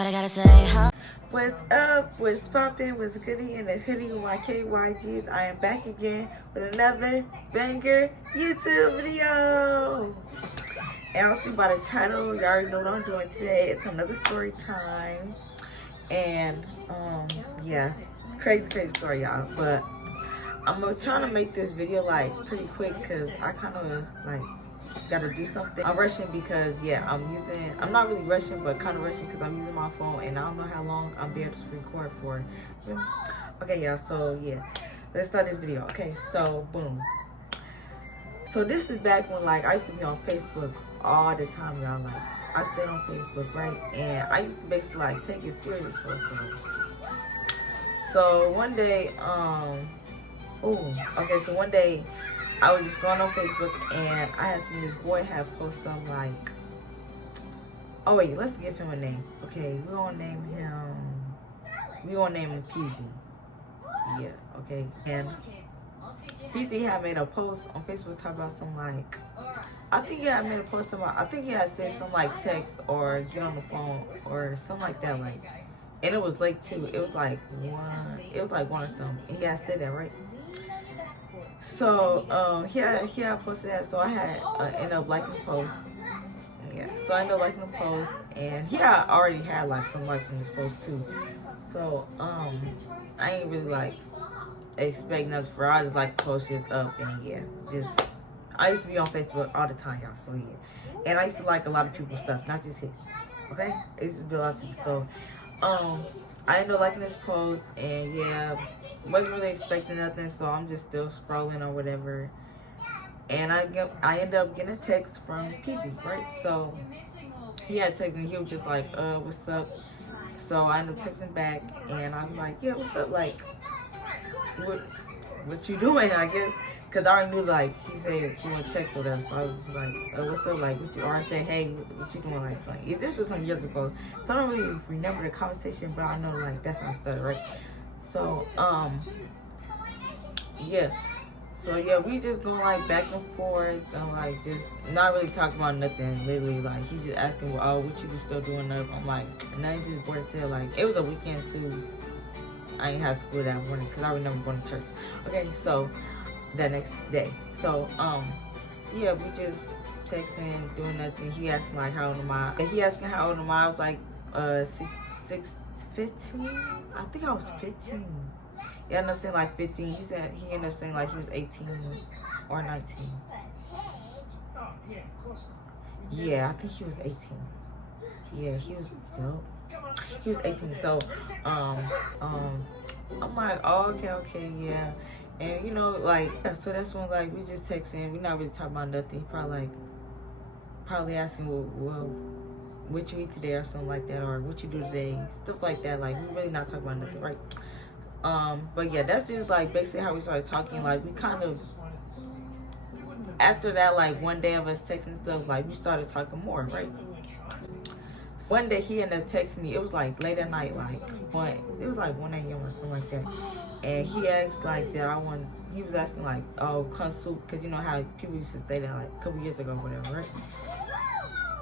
But I gotta say, huh? What's up? What's poppin'? What's goody in the hoodie with my K.Y.Gs? I am back again with another banger YouTube video. And I'll see by the title, you already know what I'm doing today. It's another story time. And yeah, crazy story, y'all. But I'm trying to make this video like pretty quick because I kind of like gotta do something. I'm rushing because I'm not really rushing, but kind of rushing because I'm using my phone and I don't know how long I'll be able to record for. Okay, y'all, so yeah, let's start this video. Okay, so boom. So this is back when like I used to be on Facebook all the time, y'all. Like I stayed on Facebook, right? And I used to basically like take it serious for a while. So one day, so one day I was just going on Facebook and I had seen this boy have posted some like, oh wait, let's give him a name. Okay, we're gonna name him Peasy. Yeah, okay. And Peasy had made a post on Facebook talking about some like, I think he had made a post about, I think he had said some like text or get on the phone or something like that, like, and it was late too. It was like one or something. And he had said that, right? So he had posted that, so I had ended up liking the post. Yeah, so I ended up liking the post, and he had already had like some likes on this post too. So I ain't really like expect nothing for. I just like the post just up, and yeah, just I used to be on Facebook all the time, y'all. So yeah, and I used to like a lot of people's stuff, not just his. Okay, I used to be a lot of people. So I ended up liking this post, and yeah, wasn't really expecting nothing, so I'm just still scrolling or whatever. And I ended up getting a text from Peasy, right? So he had texted me, he was just like, what's up? So I ended up texting back, and I was like, yeah, what's up? Like, what you doing, I guess? Because I already knew, like, he said he wanted to text or whatever. So I was just like, what's up? Like, or I said, hey, what you doing? Like, this was some years ago. So I don't really remember the conversation, but I know, like, that's how I started, right? So, yeah. So, yeah, we just going, like, back and forth and, like, just not really talking about nothing, literally. Like, he's just asking, well, oh, what you was still doing up? I'm like, nothing, just bored as hell. Like, it was a weekend, too. I ain't have school that morning because I remember going to church. Okay, so that next day. So, yeah, we just texting, doing nothing. He asked me, like, how old am I? And he asked me how old am I. I was like, 15? I think I was 15. He ended up saying like 15. He ended up saying like he was 18 or 19. Yeah, I think he was 18. Yeah, he was 18. So, I'm like, oh, okay, yeah. And you know, like, so that's when like we just texting. We're not really talking about nothing. Probably asking, well, what you eat today or something like that, or what you do today, stuff like that. Like, we really not talking about nothing, right? But yeah, that's just like basically how we started talking. Like, we kind of, after that, like one day of us texting stuff, like we started talking more, right? One day he ended up texting me. It was like late at night, like it was like 1 a.m. or something like that. And he asked like that he was asking like, oh, kung soup, because you know how people used to say that like a couple years ago or whatever, right?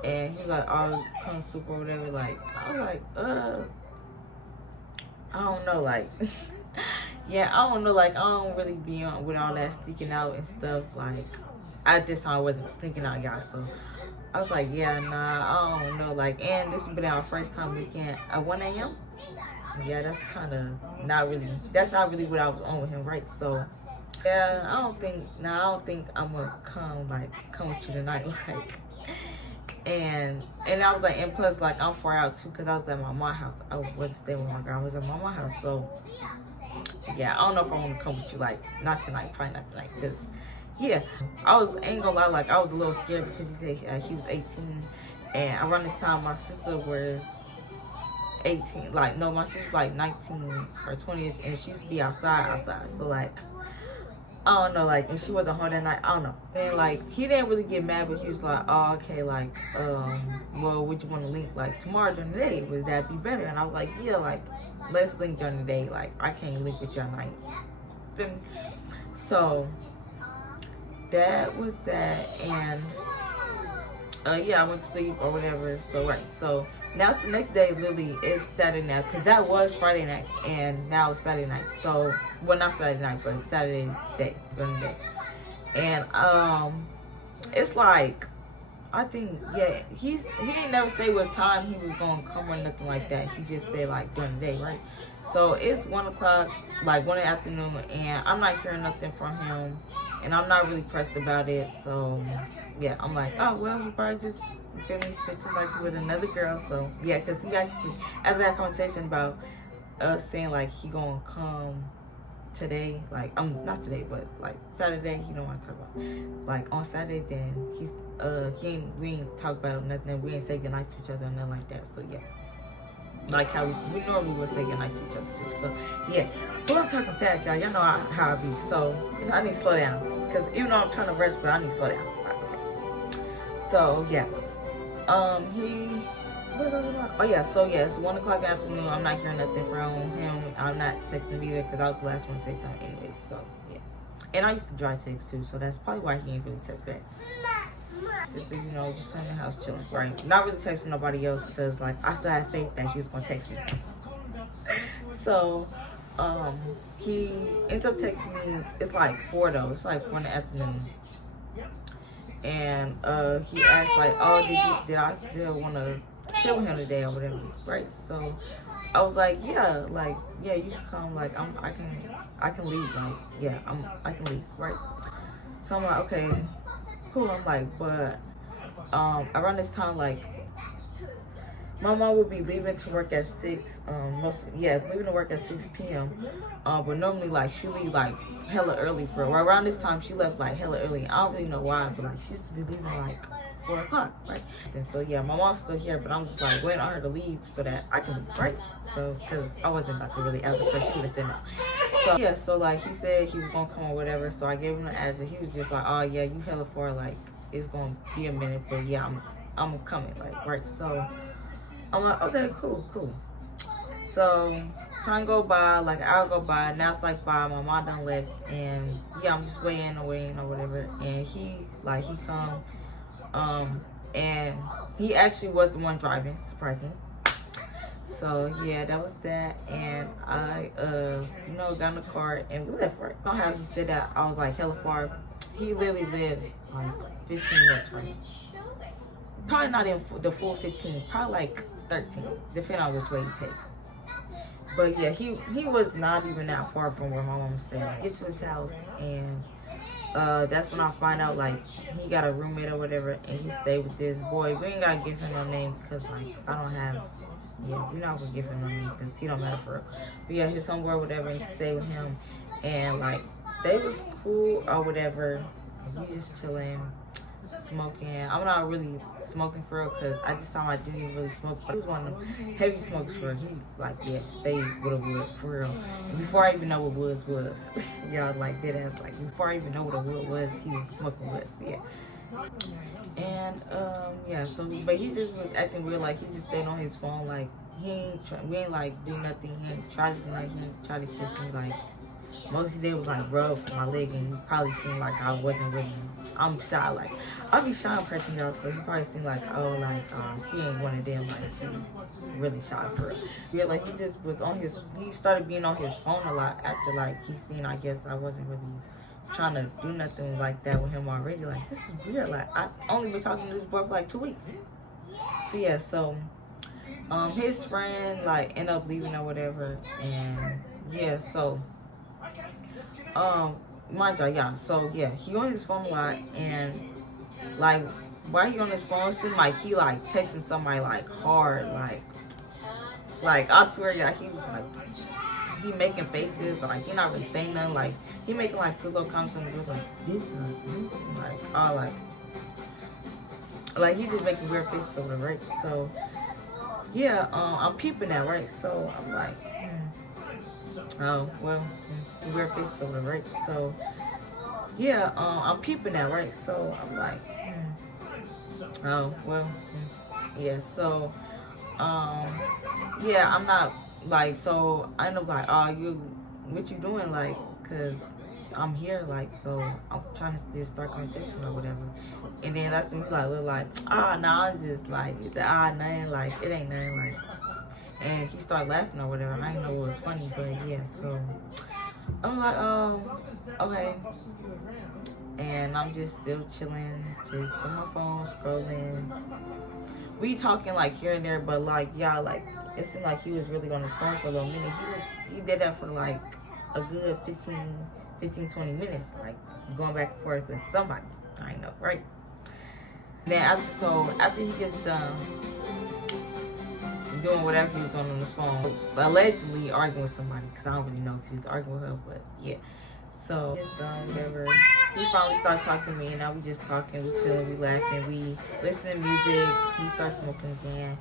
And he was like, oh, kung soup or whatever. Like, I was like, I don't know, like, yeah, I don't know, like, I don't really be on with all that sneaking out and stuff. Like, at this time I wasn't sneaking out, y'all, so I was like, yeah, nah, I don't know, like, and this has been our first time weekend at 1 a.m. Yeah, that's kind of not really what I was on with him, right? So, yeah, I don't think I'm gonna come with you tonight, like, and I was like, and plus, like, I'm far out too, because I was at my mom's house. I wasn't staying with my girl, I was at my mom's house, so, yeah, I don't know if I want to come with you, like, not tonight, probably not tonight, because, yeah, ain't gonna lie, like, I was a little scared because he said he was 18, and around this time, my sister was 18, like, no, my sister was, like, 19 or 20, and she used to be outside, so, like, I don't know, like, and she wasn't home that night, I don't know. And, like, he didn't really get mad, but he was like, oh, okay, like, well, would you want to link, like, tomorrow during the day? Would that be better? And I was like, yeah, like, let's link during the day. Like, I can't link with you at night. So, that was that, and, yeah, I went to sleep or whatever. So, right, so Now it's the next day, literally, it's Saturday night. Because that was Friday night. And now it's Saturday night. So, well, not Saturday night, but Saturday day, during the day. And, it's like, I think, yeah, he ain't never say what time he was going to come or nothing like that. He just said, like, during the day, right? So, it's 1 o'clock, like, 1 in the afternoon, and I'm not hearing nothing from him. And I'm not really pressed about it. So, yeah, I'm like, oh, well, he probably just, you feel me, spent his night with another girl. So, yeah, because he actually, after that conversation about us saying, like, he going to come today, like, not today, but, like, Saturday, you know what I'm talking about. Like, on Saturday, then, we ain't talk about nothing. We ain't say goodnight to each other or nothing like that. So, yeah. Like how we normally would say goodnight to each other too. So, yeah. But I'm talking fast, y'all. Y'all know how I be. So, I need to slow down. Because even though I'm trying to rest, but I need to slow down. Okay. So, yeah. What was I talking about? Oh, yeah. So, yeah, it's 1 o'clock in the afternoon. I'm not hearing nothing from him. I'm not texting him either because I was the last one to say something anyway. So, yeah. And I used to dry text too. So, that's probably why he ain't really text back. Sister, you know, just in the house chilling, right? Not really texting nobody else because, like, I still had faith that he was gonna text me. So, he ends up texting me. It's like 4 though. It's like 4 in the afternoon. And he asked like, "Oh, did I still want to chill with him today or whatever?" Right? So, I was like, "Yeah, you can come. Like, I can leave. Like, yeah, I can leave, right?" So I'm like, "Okay." Cool. I'm like, but around this time, like, my mom would be leaving to work at 6, leaving to work at 6 p.m. But normally, like, she leave, like, hella early for her. Well, around this time, she left, like, hella early. I don't really know why, but, like, she used to be leaving, like, 4 o'clock, right? And so, yeah, my mom's still here, but I'm just, like, waiting on her to leave so that I can leave, right? So, because I wasn't about to really ask her because she would have said no. So, yeah, so, like, he said he was going to come or whatever, so I gave him the answer. He was just like, "Oh, yeah, you hella far, like, it's going to be a minute, but, yeah, I'm coming," like, right? So, I'm like, okay, cool. So, time go by, like, an hour go by, now it's like 5, my mom done left, and, yeah, I'm just waiting or whatever, and he come, and he actually was the one driving, surprisingly. So, yeah, that was that, and I, got in the car, and we left, right? You know how he said that I was, like, hella far? He literally lived, like, 15 minutes from me. Probably not in the full 15, probably, like, 13, depending on which way you take. But, yeah, he was not even that far from where my mom said. I get to his house, and that's when I find out, like, he got a roommate or whatever, and he stayed with this boy. We ain't gotta give him no name because, like, I don't have, we're not gonna give him no name because he don't matter for real. But yeah, his homeboy or whatever, and he stayed with him, and, like, they was cool or whatever. We just chilling, smoking. I'm not really smoking for real because at this time I didn't even really smoke. But he was one of them heavy smokers for real. He, like, stayed with a wood for real. And before I even know what woods was, y'all, like, dead ass, like, before I even know what a wood was, he was smoking woods, yeah. And, so, but he just was acting weird, like, he just stayed on his phone, like, we ain't, like, do nothing, he ain't try to do nothing, he ain't try to kiss me, like, most he did was, like, rub my leg, and he probably seemed like I wasn't really, I'm shy, like, I'll be shy in person, y'all, so he probably seemed like, oh, like, she ain't one of them, like, she really shy for real. Yeah, like, he just was he started being on his phone a lot after, like, he seen, I guess, I wasn't really trying to do nothing like that with him already. Like, this is weird, like, I only been talking to this boy for, like, 2 weeks. So, yeah, so, his friend, like, ended up leaving or whatever, and, yeah, so, mind y'all, yeah, so, yeah, he on his phone a lot, and, like, while he on his phone, it seemed like he, like, texting somebody, like, hard, like, I swear, yeah, he was, like, he making faces, like, he not really saying nothing, like, he making, like, pseudo comments, and it was, like, like, he just making weird faces over there, right? So, yeah, I'm peeping that, right? So, I'm like, oh, well, weird faces over there, right? So, yeah, I'm peeping that, right? So, I'm like, oh, well, yeah, so, yeah, I'm not, like, so, I end up like, oh, what you doing, like, cause I'm here, like, so I'm trying to just start conversation or whatever. And then that's when he like look like, nah, I'm just like, he said, nothing, like, it ain't nothing, like, and he started laughing or whatever. And I didn't know it was funny, but yeah, so I'm like, okay. And I'm just still chilling, just on my phone, scrolling. We talking like here and there, but like, y'all, like, it seemed like he was really on his phone for a little minute. He did that for like a good 15-20 minutes, like going back and forth with somebody. I know, right? Then after he gets done doing whatever he was doing on his phone, allegedly arguing with somebody, because I don't really know if he was arguing with her, but yeah. So he's done, whatever. He finally started talking to me, and now we just talking, we chilling, we laughing, we listen to music. He started smoking again.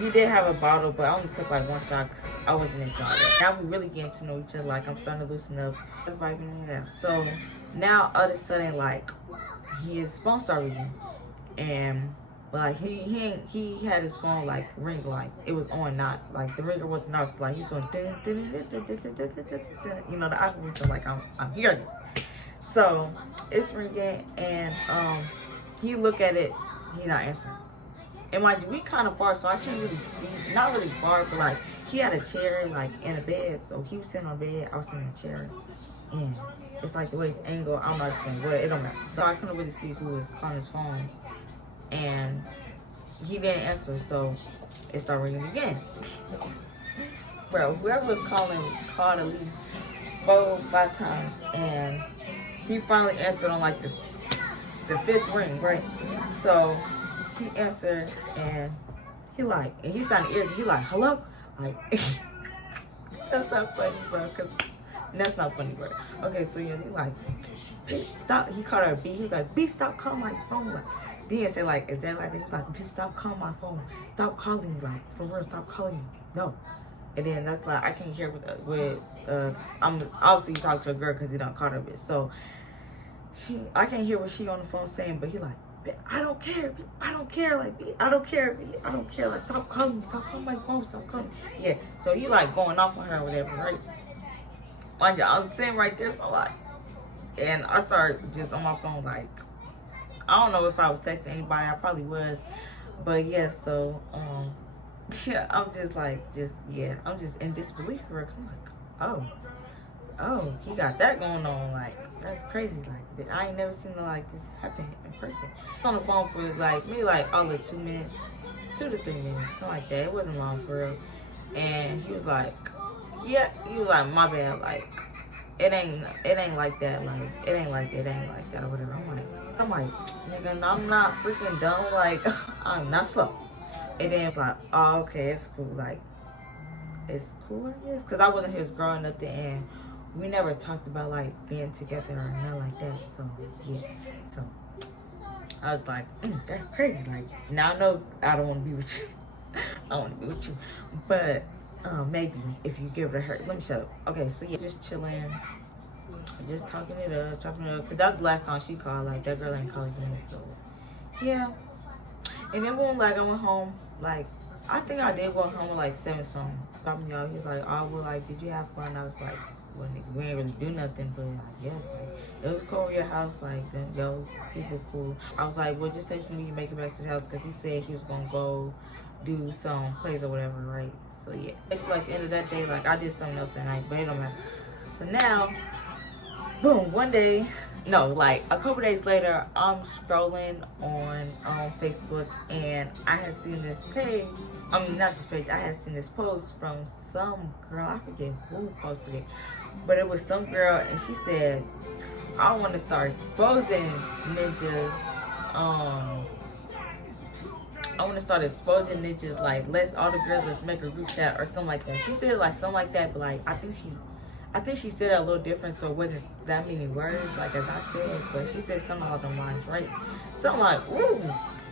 He did have a bottle, but I only took like one shot because I wasn't into all that. Now we really getting to know each other. Like, I'm starting to loosen up, vibing it out. So now all of a sudden, like, his phone started ringing, and like he had his phone like ring, like it was on, not like the ringer wasn't out. So like he's going, you know, the algorithm, like I'm hearing it. So it's ringing, and he look at it, he not answering. And mind you, we kind of far, so I can't really see, not really far, but like he had a chair like in a bed, so he was sitting on the bed, I was sitting in a chair, and it's like the way it's angled, I don't understand what, it don't matter. So I couldn't really see who was calling his phone, and he didn't answer, so it started ringing again. Bro, whoever was calling called at least 4 or 5 times, and he finally answered on like the 5th ring, right? So he answered, and he sounded irritated. He like, hello? Like, that's not funny, bro, because that's not funny, bro. Okay, so yeah, he like, B, stop. He called her a B. He was like, B, stop calling my phone. Like, he didn't say like, is that like that? He was like, bitch, stop calling my phone. Stop calling me, like, for real, stop calling me. No. And then that's like, I can't hear I'm obviously talking to a girl because he don't call her a bitch. So I can't hear what she on the phone saying, but he like, I don't care, I don't care, like, I don't care, I don't care, like, stop calling me, stop calling my phone, stop calling me. Yeah, so he like going off on her or whatever, right? Mind you, I was sitting right there, so like, and I started just on my phone, like, I don't know if I was texting anybody, I probably was, but yeah, so, yeah, I'm just like, I'm just in disbelief for it, 'cause I'm like, oh, he got that going on, like, that's crazy, like, I ain't never seen like this happen in person. On the phone for like, maybe like all of 2 minutes, 2 to 3 minutes, something like that, it wasn't long for real, and he was like, yeah, he was like, my bad, like, it ain't like that, like, it ain't like that, or whatever. I'm like, nigga, I'm not freaking dumb, like, I'm not slow. And then it's like, oh, okay, it's cool, like, it's cool, I guess, because I wasn't his girl or nothing, and we never talked about like being together or nothing like that. So yeah, so I was like, that's crazy. Like, now I know I don't want to be with you. I want to be with you, but maybe if you give it a hurt. Let me shut up. Okay, so yeah, just chilling, just talking it up, because that was the last time she called. Like, that girl ain't called again. So yeah, and then when like I went home, like, I think I did go home at like 7 something. Y'all, he's like, oh, well, like, did you have fun? I was like, well, nigga, we ain't really do nothing, but I guess, like, it was cool at your house, like, then, yo, people cool. I was like, well, just say for me to make it back to the house, because he said he was gonna go do some plays or whatever, right? So yeah, it's like the end of that day, like, I did something else that night, but it don't matter. So now, boom, one day, no, like a couple days later, I'm scrolling on Facebook, and I had seen this page. I mean, not this page. I had seen this post from some girl. I forget who posted it, but it was some girl, and she said, "I want to start exposing ninjas. I want to start exposing ninjas. Like, let's all the girls, let's make a group chat or something like that." She said like something like that, but like I think she said it a little different, so it wasn't that many words, like as I said, but she said something along the lines, right? So I'm like, ooh,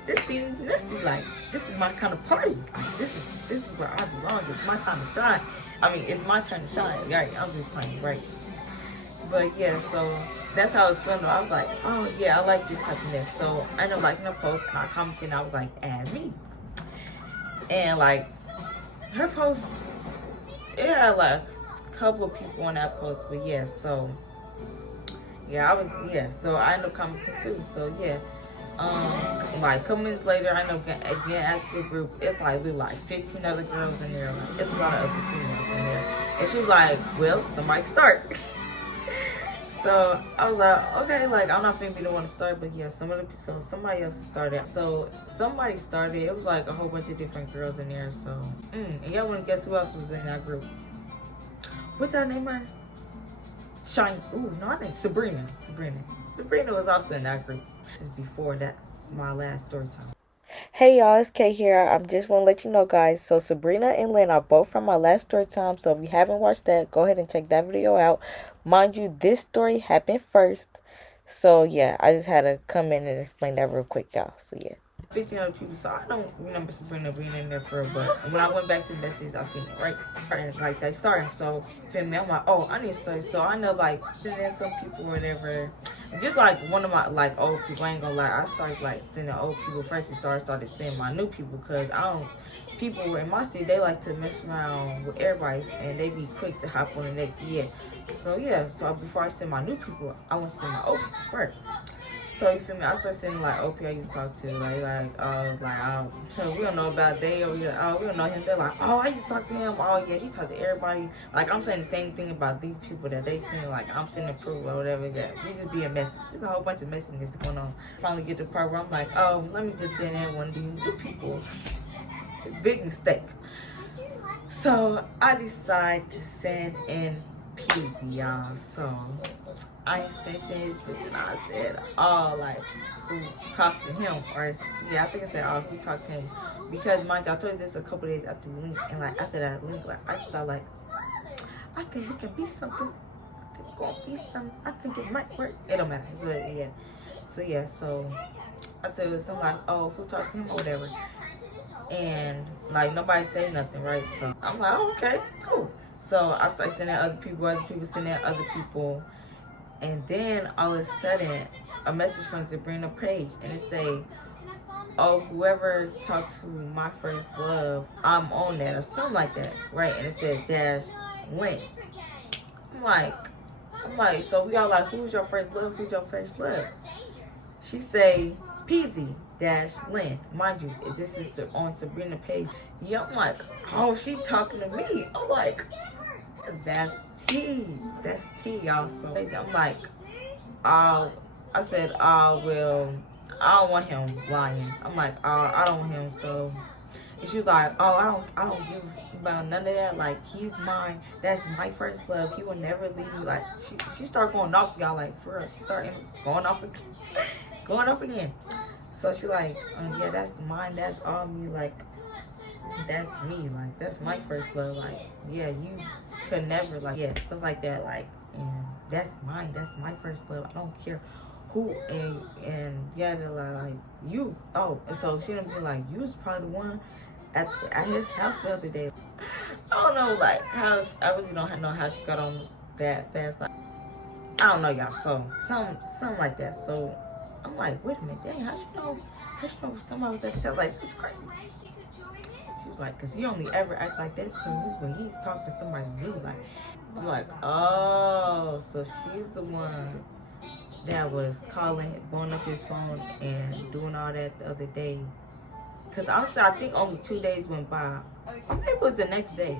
this seems messy, like, this is my kind of party. Like, this is where I belong. It's my time to shine. I mean, it's my turn to shine, right? I'm just playing, right? But yeah, so that's how it's feeling. I was like, oh yeah, I like this type of mess. So I ended up liking the post, and I commented, and I was like, add me. And like, her post, it had like couple of people on that post, but yeah, so Yeah, so I ended up commenting too. So yeah. Like a couple minutes later, I know again added to the group. It's like we like 15 other girls in there. Like, it's a lot of other females in there. And she was like, "Well, somebody start." So I was like, "Okay, like I'm not gonna be the one to start, but yeah, somebody else started." So somebody started. It was like a whole bunch of different girls in there. So and y'all wanna guess who else was in that group? What's that name? Her? Shine. Ooh, no, I think Sabrina. Sabrina was also in that group. This is before that, my last story time. Hey y'all, it's Kay here. I'm just want to let you know, guys. So Sabrina and Lynn are both from my last story time. So if you haven't watched that, go ahead and check that video out. Mind you, this story happened first. So yeah, I just had to come in and explain that real quick, y'all. So yeah. 15 other people, so I don't remember Sabrina being in there for, but when I went back to the messages, I seen it, right? And like they started, so feel me, I'm like, oh, I need to start. So I know like sending some people or whatever. Just like one of my like old people, I ain't gonna lie, I started like sending old people first before I started sending my new people, because people in my city, they like to mess around with everybody and they be quick to hop on the next year. So yeah, so before I send my new people, I want to send my old people first. So you feel me? I started sending like OP I used to talk to, so we don't know about they, or we don't know him. They're like, oh, I used to talk to him. Oh yeah, he talked to everybody. Like I'm saying the same thing about these people that they send. Like I'm sending proof or whatever. Yeah, we just be a message. There's a whole bunch of messages going on. Finally get to the part where I'm like, oh, let me just send in one of these new people. Big mistake. So I decide to send in Peasy, y'all. So I sent this and I said, oh, like, who talked to him? Or, yeah, I think I said, oh, who talked to him? Because, mind you, I told you this a couple days after the link. And, like, after that link, like, I just thought, like, I think we can be something. I think we're going to be something. I think it might work. It don't matter. So, yeah. So I said, it was something like, oh, who talked to him or whatever. And, like, nobody said nothing, right? So I'm like, oh, okay, cool. So I started sending other people sending other people. And then all of a sudden, a message from Sabrina page, and it say, oh, whoever talked to my first love, I'm on that, or something like that, right? And it said dash link. I'm like, so we all like, who's your first love? Who's your first love? She say, Peasy dash Lynn. Mind you, this is on Sabrina page. Yeah, I'm like, oh, she talking to me. I'm like, that's tea, y'all. So I'm like, I said, well, I don't want him lying. I'm like, I don't want him. So, and she was like, oh, I don't give about none of that. Like, he's mine. That's my first love. He will never leave me. Like, she started going off, y'all. Like, for real, she started going off again. So she like, yeah, that's mine. That's all me. Like, that's me, like, that's my first love, like, yeah, you could never, like, yeah, stuff like that, like, and that's mine, that's my first love, I don't care who, and yeah, they're like, you, oh, and so she done be like, you was probably the one at his house the other day. I don't know, like, how, I really don't know how she got on that fast, like, I don't know, y'all, so, something like that, so, I'm like, wait a minute, dang, how she know somebody was at cell, like, this is crazy. She was like, because he only ever act like that when he's talking to somebody new. Like, I'm like, oh, so she's the one that was calling, blowing up his phone and doing all that the other day. Because honestly, I think only 2 days went by. Or maybe it was the next day.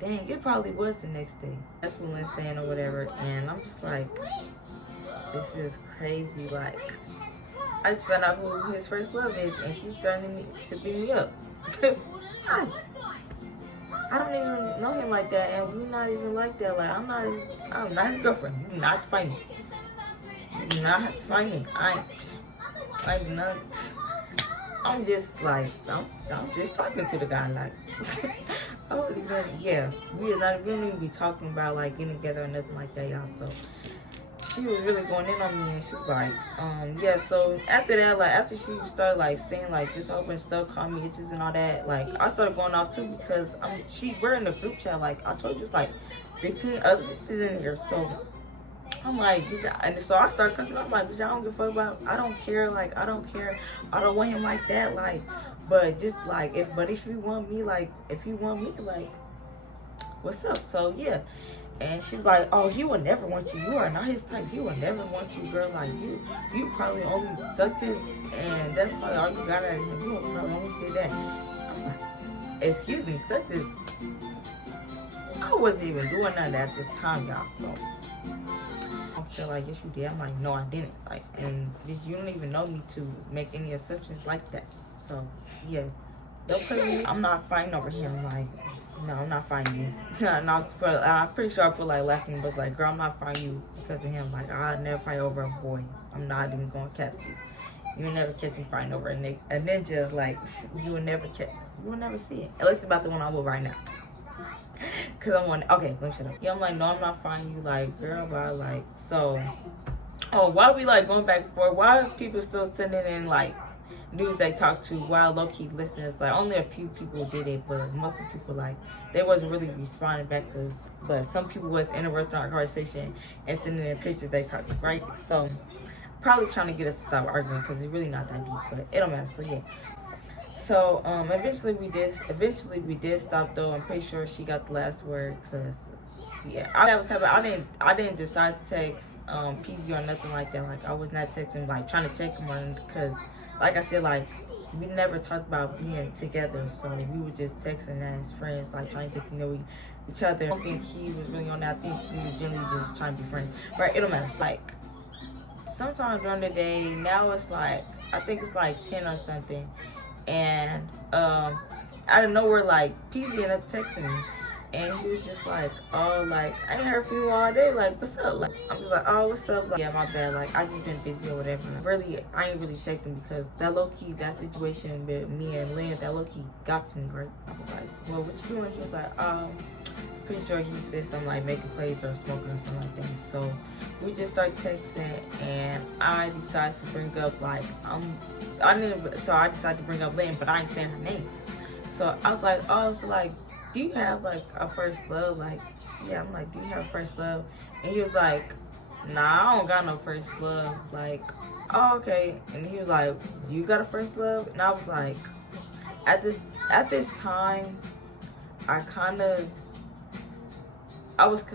Dang, it probably was the next day. That's what Lynn's saying or whatever. And I'm just like, this is crazy. Like, I just found out who his first love is, and she's starting to beat me up. Hi. I don't even know him like that, and we're not even like that. Like, I'm not his girlfriend. You do not have to find me. You do not have to find me. I'm not. I'm just like, I'm just talking to the guy. Like, I don't even, yeah. We don't even be talking about like getting together or nothing like that, y'all. So she was really going in on me, and she was like, yeah, so after that, like, after she started, like, saying, like, just open stuff, call me itches and all that, like, I started going off, too, because, we're in the group chat, like, I told you, it's, like, 15 other bitches in here, so, I'm like, and so I started cussing, I'm like, bitch, I don't give a fuck about, I don't care, like, I don't care, I don't want him like that, like, but just, like, if you want me, like, what's up, so, yeah. And she was like, oh, he would never want you. You are not his type. He would never want you, girl. Like, you probably only sucked his, and that's probably all you got out of him. You probably only did that. I'm like, excuse me, sucked his. I wasn't even doing none of that at this time, y'all. So I feel like, yes, you did. I'm like, no, I didn't. Like, and you don't even know me to make any assumptions like that. So, yeah. Don't play with me. I'm not fighting over him. Like, no, I'm not fighting you. No, I'm pretty sure I put like laughing, but like, girl, I'm not fighting you because of him. Like, I'll never fight over a boy. I'm not even going to catch you. You will never catch me fighting over a ninja. Like, you will never see it. At least about the one I'm with right now. Cause I'm on. Okay, let me shut up. Yeah, I'm like, no, I'm not fighting you. Like, girl, but like, so. Oh, why we like going back and forth? Why are people still sending in like news they talk to while low-key listening? It's like only a few people did it, but most of the people like they wasn't really responding back to us. But some people was interrupting our conversation and sending in pictures they talked to, right? So probably trying to get us to stop arguing because it's really not that deep, but it don't matter. So yeah. So eventually we did stop though. I'm pretty sure she got the last word because yeah, I didn't decide to text PZ or nothing like that. Like I was not texting like trying to check him on because like I said, like we never talked about being together, so we were just texting as friends, like trying to get to know each other. I don't think he was really on that. I think we were generally just trying to be friends. Right, it don't matter. Like sometimes during the day, now it's like I think it's like 10 or something. And out of nowhere, like PZ ended up texting me, and he was just like, "Oh, like I ain't heard from you all day. Like, what's up?" Like, I'm just like, "Oh, what's up?" Like, yeah, my bad. Like, I just been busy or whatever. Really, I ain't really texting because that low key, that situation with me and Lynn, that low key got to me, right? I was like, "Well, what you doing?" He was like, pretty sure he said something like making plays or smoking or something like that. So we just started texting, and I decided to bring up like I decided to bring up Lynn, but I ain't saying her name. So I was like, oh, so like, do you have like a first love? Like, yeah, I'm like, do you have a first love? And he was like, nah, I don't got no first love. Like, oh, okay. And he was like, you got a first love? And I was like, at this time, cause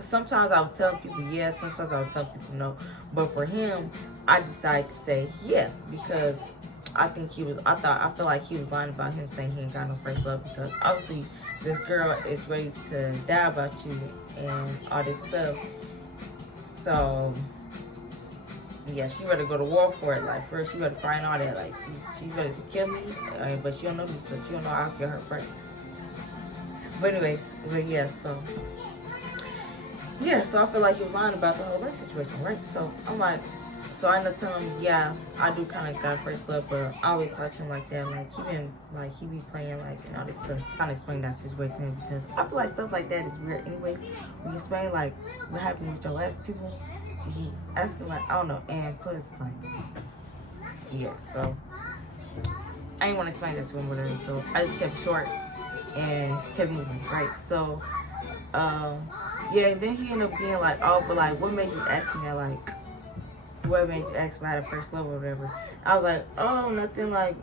sometimes I was telling people yes, sometimes I was telling people no. But for him, I decided to say yeah because I feel like he was lying about him saying he ain't got no first love because obviously this girl is ready to die about you and all this stuff. So yeah, she ready to go to war for it. Like first, she ready to find all that. Like she's ready to kill me, but she don't know me, so she don't know I'll kill her first. But anyways, yeah, so. Yeah, so I feel like he was lying about the whole life situation, right? So I'm like, so I ended up telling him, yeah, I do kind of got first love, but I always talk to him like that. Like, he be playing, like, and all this stuff. Trying to explain that situation to him because I feel like stuff like that is weird anyways. When you explain, like, what happened with your last people, he asking, like, I don't know, and plus, like, yeah, so I didn't want to explain that to him, whatever, so I just kept short and kept moving, right? So, yeah, and then he ended up being like, oh, but like, what made you ask me that? Like, what made you ask if I had a first love or whatever? I was like, oh, nothing, like,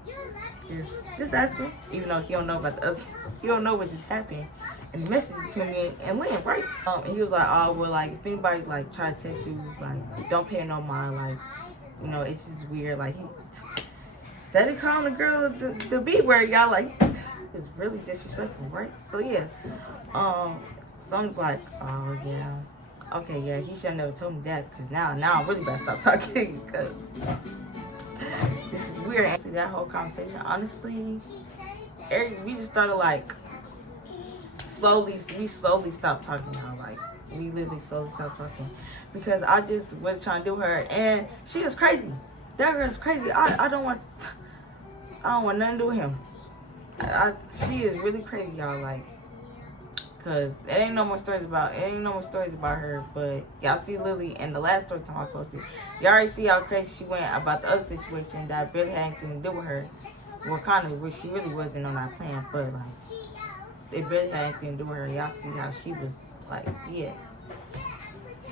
just asking. Even though he don't know about the others, he don't know what just happened. And the message between me and Lynn, right? And he was like, oh, well, like, if anybody like try to text you, like, don't pay no mind, like, you know, it's just weird. Like, he started calling the girl the B word, y'all, like, it's really disrespectful, right? So yeah, so I'm just like, oh yeah, okay, yeah, he should have never told me that because now I'm really about to stop talking because this is weird. Actually, that whole conversation, honestly, we just started like we slowly stopped talking now. Like we literally slowly stopped talking because I just wasn't trying to do her, and she is crazy. That girl's crazy. I don't want nothing to do with him. She is really crazy, y'all. Like. Cause it ain't no more stories about her, but y'all see Lily in the last story time I posted. Y'all already see how crazy she went about the other situation that barely had anything to do with her. Well, kind of, where she really wasn't on that plan, but like it barely had anything to do with her. Y'all see how she was like, yeah.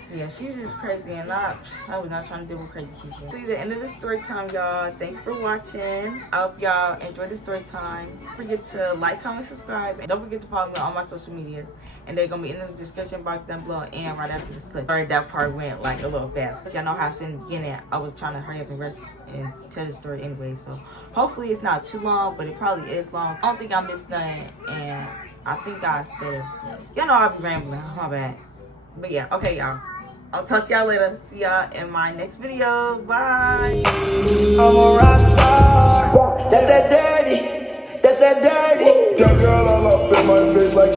So yeah, she was just crazy, and I was not trying to deal with crazy people. See the end of the story time, y'all. Thank you for watching. I hope y'all enjoyed the story time. Don't forget to like, comment, subscribe, and don't forget to follow me on all my social medias. And they're gonna be in the description box down below and right after this clip. Sorry, that part went like a little fast. Y'all know how I said in the beginning, I was trying to hurry up and rush and tell the story anyway. So hopefully it's not too long, but it probably is long. I don't think I missed nothing, and I think I said everything. Y'all know I'll be rambling. My bad. But yeah, okay, y'all. I'll talk to y'all later. See y'all in my next video. Bye.